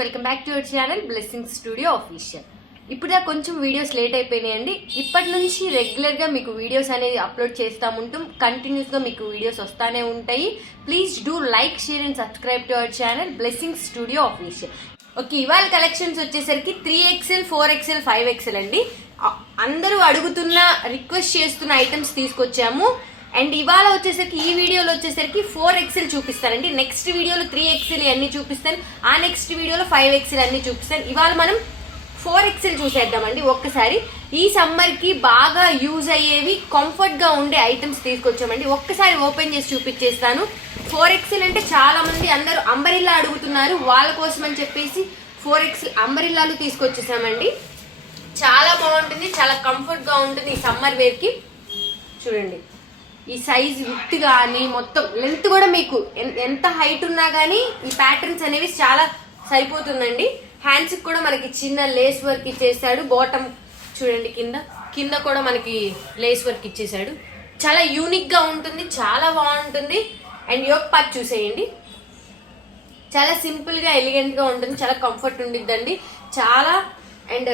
Welcome back to our channel blessing studio official. ఇప్పుడు కొంచెం videos late అయిపోయినాయండి. ఇప్పటి నుంచి రెగ్యులర్గా మీకు వీడియోస్ అనేది అప్లోడ్ చేస్తూ ఉంటాం. కంటిన్యూస్గా మీకు వీడియోస్ వస్తూనే ఉంటాయి. Please do like, share and subscribe to our channel blessing studio official. Okay, ఇవాళ కలెక్షన్స్ వచ్చేసరికి 3XL, 4XL, 5XL అండి. అందరూ అడుగుతున్న, రిక్వెస్ట్ చేస్తున్న ఐటమ్స్ తీసుకొచ్చాము. అండ్ ఇవాళ వచ్చేసరికి ఈ వీడియోలో వచ్చేసరికి 4XL చూపిస్తానండి. నెక్స్ట్ వీడియోలో 3XL అన్ని చూపిస్తాను. ఆ నెక్స్ట్ వీడియోలో 5XL అన్ని చూపిస్తాను. ఇవాళ మనం 4XL చూసేద్దామండి. ఒక్కసారి ఈ సమ్మర్ కి బాగా యూజ్ అయ్యేవి, కంఫర్ట్ గా ఉండే ఐటమ్స్ తీసుకొచ్చామండి. ఒక్కసారి ఓపెన్ చేసి చూపించేస్తాను. 4XL అంటే చాలా మంది అందరూ అంబరిల్లా అడుగుతున్నారు. వాళ్ళ కోసం అని చెప్పేసి 4XL అంబరిల్లాలు తీసుకొచ్చేసామండి. చాలా బాగుంటుంది, చాలా కంఫర్ట్ గా ఉంటుంది ఈ సమ్మర్ వేర్ కి. చూడండి, ఈ సైజ్ విత్ కానీ మొత్తం లెంత్ కూడా మీకు ఎంత హైట్ ఉన్నా కానీ ఈ ప్యాటర్న్స్ అనేవి చాలా సరిపోతుందండి. హ్యాండ్స్ కూడా మనకి చిన్న లేస్ వర్క్ ఇచ్చేసాడు. బాటమ్ చూడండి, కింద కూడా మనకి లేస్ వర్క్ ఇచ్చేసాడు. చాలా యూనిక్ గా ఉంటుంది, చాలా బాగుంటుంది. అండ్ యోక్ పార్ట్ చూసేయండి, చాలా సింపుల్ గా ఎలిగెంట్ గా ఉంటుంది, చాలా కంఫర్ట్ ఉండిద్దండి చాలా. అండ్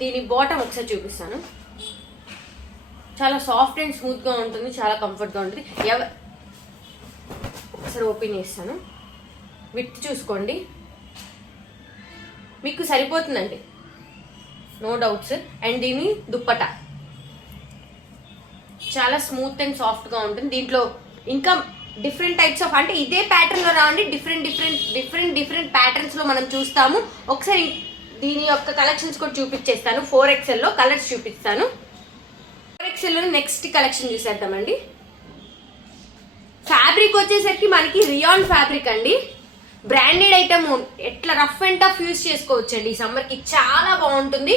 దీని బాటమ్ ఒకసారి చూపిస్తాను. చాలా సాఫ్ట్ అండ్ స్మూత్ గా ఉంటుంది, చాలా కంఫర్ట్ గా ఉంటుంది. ఒకసారి ఓపెన్ చేస్తాను. విత్ చూసుకోండి, మీకు సరిపోతుందండి, నో డౌట్స్. అండ్ దీని దుప్పట చాలా స్మూత్ అండ్ సాఫ్ట్ గా ఉంటుంది. దీంట్లో ఇంకా డిఫరెంట్ టైప్స్ ఆఫ్, అంటే ఇదే ప్యాటర్న్ లో రావండి, డిఫరెంట్ ప్యాటర్న్స్ లో మనం చూస్తాము. ఒకసారి దీని యొక్క కలెక్షన్స్ కూడా చూపించేస్తాను. 4XL లో కలర్స్ చూపిస్తాను. 4XL లో నెక్స్ట్ కలెక్షన్ చూసేద్దామండి. ఫ్యాబ్రిక్ వచ్చేసరికి మనకి రియాన్ ఫ్యాబ్రిక్ అండి. బ్రాండెడ్ ఐటమ్, ఎట్లా రఫ్ అండ్ టఫ్ యూజ్ చేసుకోవచ్చు అండి ఈ సమ్మర్ కి, చాలా బాగుంటుంది.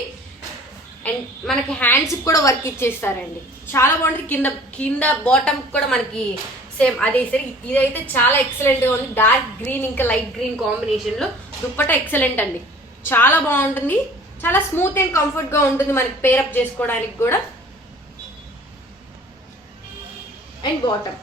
అండ్ మనకి హ్యాండ్స్ కూడా వర్క్ ఇచ్చేస్తారండి, చాలా బాగుంటుంది. కింద బాటమ్ కూడా మనకి సేమ్ అదే సరే. ఇదైతే చాలా ఎక్సలెంట్ గా ఉంది. డార్క్ గ్రీన్ ఇంకా లైట్ గ్రీన్ కాంబినేషన్ లో దుప్పట ఎక్సలెంట్ అండి, చాలా బాగుంటుంది. చాలా స్మూత్ అండ్ కంఫర్ట్ గా ఉంటుంది మనకి పేరప్ చేసుకోవడానికి కూడా. అండ్ బాటమ్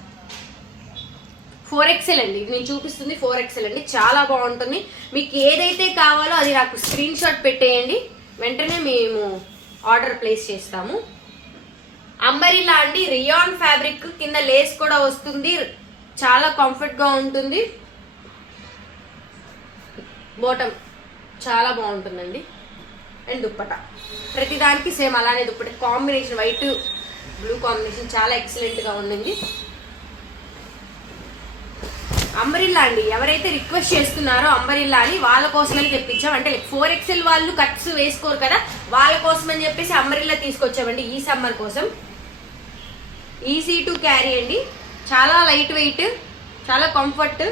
4XL అండి, ఇది నేను చూపిస్తుంది 4XL అండి, చాలా బాగుంటుంది. మీకు ఏదైతే కావాలో అది నాకు స్క్రీన్ షాట్ పెట్టేయండి, వెంటనే మేము ఆర్డర్ ప్లేస్ చేస్తాము. అంబరిలా అండి, రియాన్ ఫ్యాబ్రిక్, కింద లేస్ కూడా వస్తుంది, చాలా కంఫర్ట్ గా ఉంటుంది. బాటమ్ చాలా బాగుంటుందండి. అండ్ దుప్పట ప్రతిదానికి సేమ్ అలానే dupatta combination, white blue combination చాలా ఎక్సలెంట్ గా ఉండింది. అంబరిల్లా అండి, ఎవరైతే రిక్వెస్ట్ చేస్తున్నారో అంబరిల్లా అని వాళ్ళ కోసమని తెప్పించాం. అంటే 4XL వాళ్ళు కట్స్ వేసుకోరు కదా, వాళ్ళ కోసం అని చెప్పేసి అంబరిల్లా తీసుకొచ్చామండి ఈ సమ్మర్ కోసం. ఈజీ టు క్యారీ అండి, చాలా లైట్ వెయిట్, చాలా కంఫర్ట్,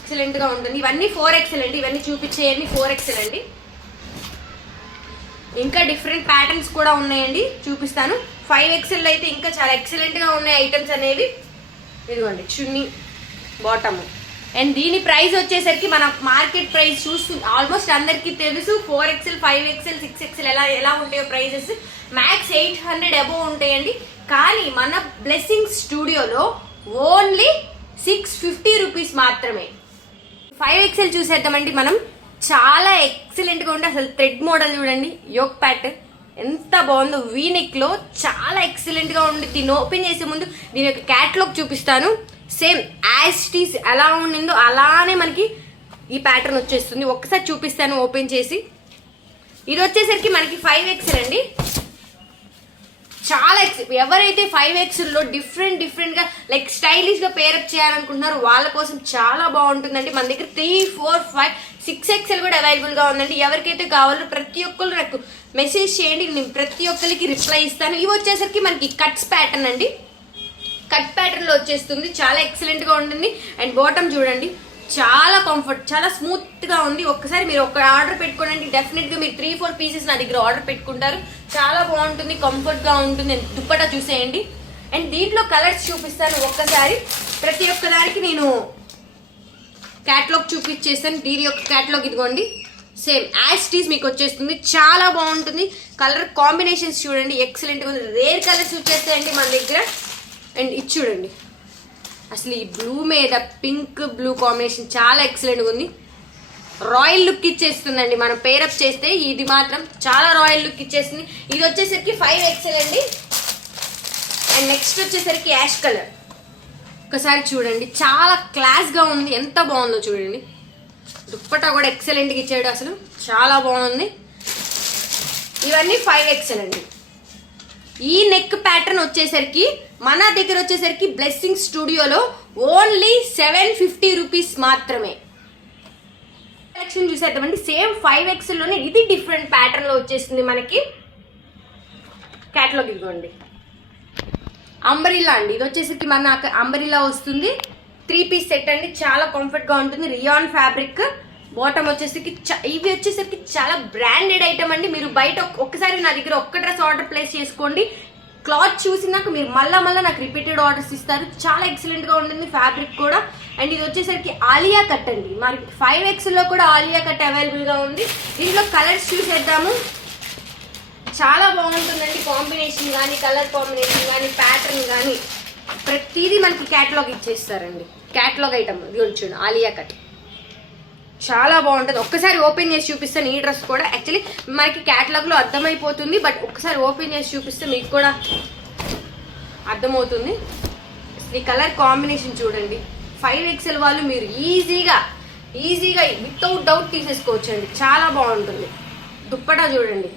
ఎక్సలెంట్ గా ఉంటుంది. ఇవన్నీ 4XL అండి, ఇవన్నీ చూపించేయండి 4XL అండి. ఇంకా డిఫరెంట్ ప్యాటర్న్స్ కూడా ఉన్నాయండి, చూపిస్తాను. 5XL అయితే ఇంకా చాలా ఎక్సలెంట్ గా ఉన్నాయి ఐటమ్స్ అనేవి. ఇదిగోండి చున్నీ, బాటమ్. అండ్ దీని ప్రైస్ వచ్చేసరికి మన మార్కెట్ ప్రైస్ చూస్తూ ఆల్మోస్ట్ అందరికి తెలుసు. 4XL, 5XL, 6XL ఎలా ఉంటాయో ప్రైజెస్ మ్యాక్స్ 800 అబోవ్ ఉంటాయండి. కానీ మన బ్లెస్సింగ్ స్టూడియోలో ఓన్లీ 650 రూపీస్ మాత్రమే. 5XL చూసేద్దామండి మనం. చాలా ఎక్సలెంట్ గా ఉంది. అసలు థ్రెడ్ మోడల్ చూడండి, యోక్ ప్యాటర్న్ ఎంత బాగుందో, వీనెక్ లో చాలా ఎక్సలెంట్ గా ఉంది. దీన్ని ఓపెన్ చేసే ముందు దీని యొక్క క్యాటలాగ్ చూపిస్తాను. సేమ్ యాజ్ టీస్ ఎలా ఉండిందో అలానే మనకి ఈ ప్యాటర్న్ వచ్చేస్తుంది. ఒక్కసారి చూపిస్తాను ఓపెన్ చేసి. ఇది వచ్చేసరికి మనకి 5XL అండి. చాలా ఎవరైతే 5XL లో డిఫరెంట్ గా లైక్ స్టైలిష్ గా పేరప్ చేయాలనుకుంటున్నారో వాళ్ళ కోసం చాలా బాగుంటుందండి. మన దగ్గర 3, 4, 5, 6XL కూడా అవైలబుల్ గా ఉందండి. ఎవరికైతే కావాలో ప్రతి ఒక్కరు నాకు మెసేజ్ చేయండి, నేను ప్రతి ఒక్కరికి రిప్లై ఇస్తాను. ఇవి వచ్చేసరికి మనకి కట్స్ ప్యాటర్న్ అండి, కట్ ప్యాటర్న్ లో వచ్చేస్తుంది, చాలా ఎక్సలెంట్ గా ఉంటుంది. అండ్ బాటమ్ చూడండి, చాలా కంఫర్ట్, చాలా స్మూత్ గా ఉంది. ఒక్కసారి మీరు ఒక ఆర్డర్ పెట్టుకోండి, డెఫినెట్ గా మీరు 3-4 పీసెస్ నా దగ్గర ఆర్డర్ పెట్టుకుంటారు. చాలా బాగుంటుంది, కంఫర్ట్ గా ఉంటుంది. దుప్పట చూసేయండి. అండ్ దీంట్లో కలర్స్ చూపిస్తాను ఒక్కసారి. ప్రతి ఒక్క దానికి నేను క్యాటలాగ్ చూపించేస్తాను. దీని యొక్క క్యాటలాగ్ ఇదిగోండి, సేమ్ యాజ్ టీస్ మీకు వచ్చేస్తుంది, చాలా బాగుంటుంది. కలర్ కాంబినేషన్స్ చూడండి, ఎక్సలెంట్ గా ఉంది. రేర్ కలర్స్ వచ్చేస్తాయండి మన దగ్గర. అండ్ ఇది చూడండి, అసలు ఈ బ్లూ మీద పింక్ బ్లూ కాంబినేషన్ చాలా ఎక్సలెంట్ ఉంది. రాయల్ లుక్ ఇచ్చేస్తుందండి. మనం పేరప్ చేస్తే ఇది మాత్రం చాలా రాయల్ లుక్ ఇచ్చేస్తుంది. ఇది వచ్చేసరికి 5XL అండి. అండ్ నెక్స్ట్ వచ్చేసరికి యాష్ కలర్. ఒకసారి చూడండి, చాలా క్లాస్గా ఉంది. ఎంత బాగుందో చూడండి. దుప్పటా కూడా ఎక్సలెంట్గా ఇచ్చాడు, అసలు చాలా బాగుంది. ఇవన్నీ 5XL అండి. ఈ నెక్ ప్యాటర్న్ వచ్చేసరికి మన దగ్గర వచ్చేసరికి బ్లెస్సింగ్ స్టూడియోలో ఓన్లీ 750 రూపీస్ మాత్రమే. కలెక్షన్ చూసేద్దామండి. సేమ్ 5XL లోనే ఇది డిఫరెంట్ ప్యాటర్న్ లో వచ్చేసింది మనకి. క్యాటలాగ్ ఇవ్వండి. అంబరిలా అండి. ఇది వచ్చేసరికి మన అంబరిలా వస్తుంది. 3 పీస్ సెట్ అండి. చాలా కంఫర్ట్ గా ఉంటుంది. Rayon fabric. బాటమ్ వచ్చేసరికి ఇవి వచ్చేసరికి చాలా బ్రాండెడ్ ఐటమ్ అండి. మీరు బయట ఒక్కసారి నా దగ్గర ఒక్క డ్రెస్ ఆర్డర్ ప్లేస్ చేసుకోండి. క్లాత్ చూసినాక మీరు మళ్ళా నాకు రిపీటెడ్ ఆర్డర్స్ ఇస్తారు. చాలా ఎక్సలెంట్ గా ఉంటుంది ఫ్యాబ్రిక్ కూడా. అండ్ ఇది వచ్చేసరికి ఆలియా కట్ అండి. మనకి 5XL లో కూడా ఆలియా కట్ అవైలబుల్ గా ఉంది. దీంట్లో కలర్స్ చూసేద్దాము. చాలా బాగుంటుందండి. కాంబినేషన్ కానీ, కలర్ కాంబినేషన్ కానీ, ప్యాటర్న్ కానీ ప్రతిదీ మనకి క్యాటలాగ్ ఇచ్చేస్తారండి. క్యాటలాగ్ ఐటమ్ చూడండి, ఆలియా కట్ చాలా బాగుంటుంది. ఒక్కసారి ఓపెన్ చేసి చూపిస్తాను. ఈ డ్రెస్ కూడా యాక్చువల్లీ మనకి క్యాటలాగ్ లో అర్థమైపోతుంది, బట్ ఒక్కసారి ఓపెన్ చేసి చూపిస్తే మీకు కూడా అర్థమవుతుంది. ఈ కలర్ కాంబినేషన్ చూడండి. 5XL వాళ్ళు మీరు ఈజీగా వితౌట్ డౌట్ తీసేసుకోవచ్చండి. చాలా బాగుంటుంది. దుప్పటా చూడండి.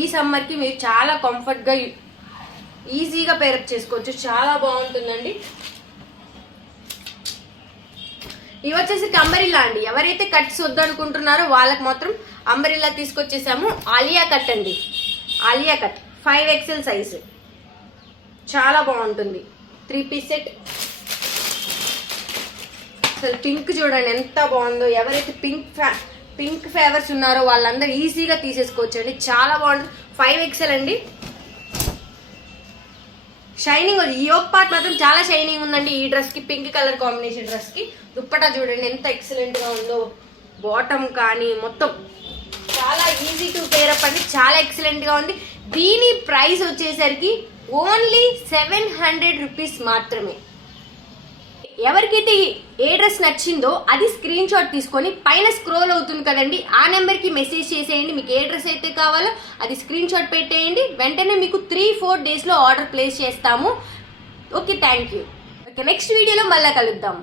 ఈ సమ్మర్కి మీరు చాలా కంఫర్ట్గా ఈజీగా పేరప్ చేసుకోవచ్చు. చాలా బాగుంటుందండి. ఇవి వచ్చేసి అంబరిల్లా అండి. ఎవరైతే కట్స్ వద్దనుకుంటున్నారో వాళ్ళకి మాత్రం అంబరిల్లా తీసుకొచ్చేసాము. ఆలియా కట్ అండి. Alia cut 5XL size. చాలా బాగుంటుంది. 3 పీస్ సెట్. అసలు పింక్ చూడండి ఎంత బాగుందో. ఎవరైతే పింక్ ఫేవర్స్ ఉన్నారో వాళ్ళందరూ ఈజీగా తీసేసుకోవచ్చు అండి. చాలా బాగుంటుంది. 5XL అండి. షైనింగ్ ఈ యోక్ పార్ట్ మాత్రం చాలా షైనింగ్ ఉందండి ఈ డ్రెస్ కి. పింక్ కలర్ కాంబినేషన్ డ్రెస్ కి. దుప్పటా చూడండి ఎంత ఎక్సలెంట్ గా ఉందో. బాటమ్ కానీ మొత్తం చాలా ఈజీ టు పేర్ అప్ అండి. చాలా ఎక్సలెంట్ గా ఉంది. దీని ప్రైస్ వచ్చేసరికి ఓన్లీ 700 రూపీస్ మాత్రమే. ఎవరికైతే ఏ డ్రెస్ నచ్చిందో అది స్క్రీన్ షాట్ తీసుకొని పైన స్క్రోల్ అవుతుంది కదండి, ఆ నెంబర్కి మెసేజ్ చేసేయండి. మీకు ఏ డ్రెస్ అయితే కావాలో అది స్క్రీన్ షాట్ పెట్టేయండి. వెంటనే మీకు 3-4 డేస్లో ఆర్డర్ ప్లేస్ చేస్తాము. Okay, thank you. Okay, next వీడియోలో మళ్ళీ కలుద్దాం.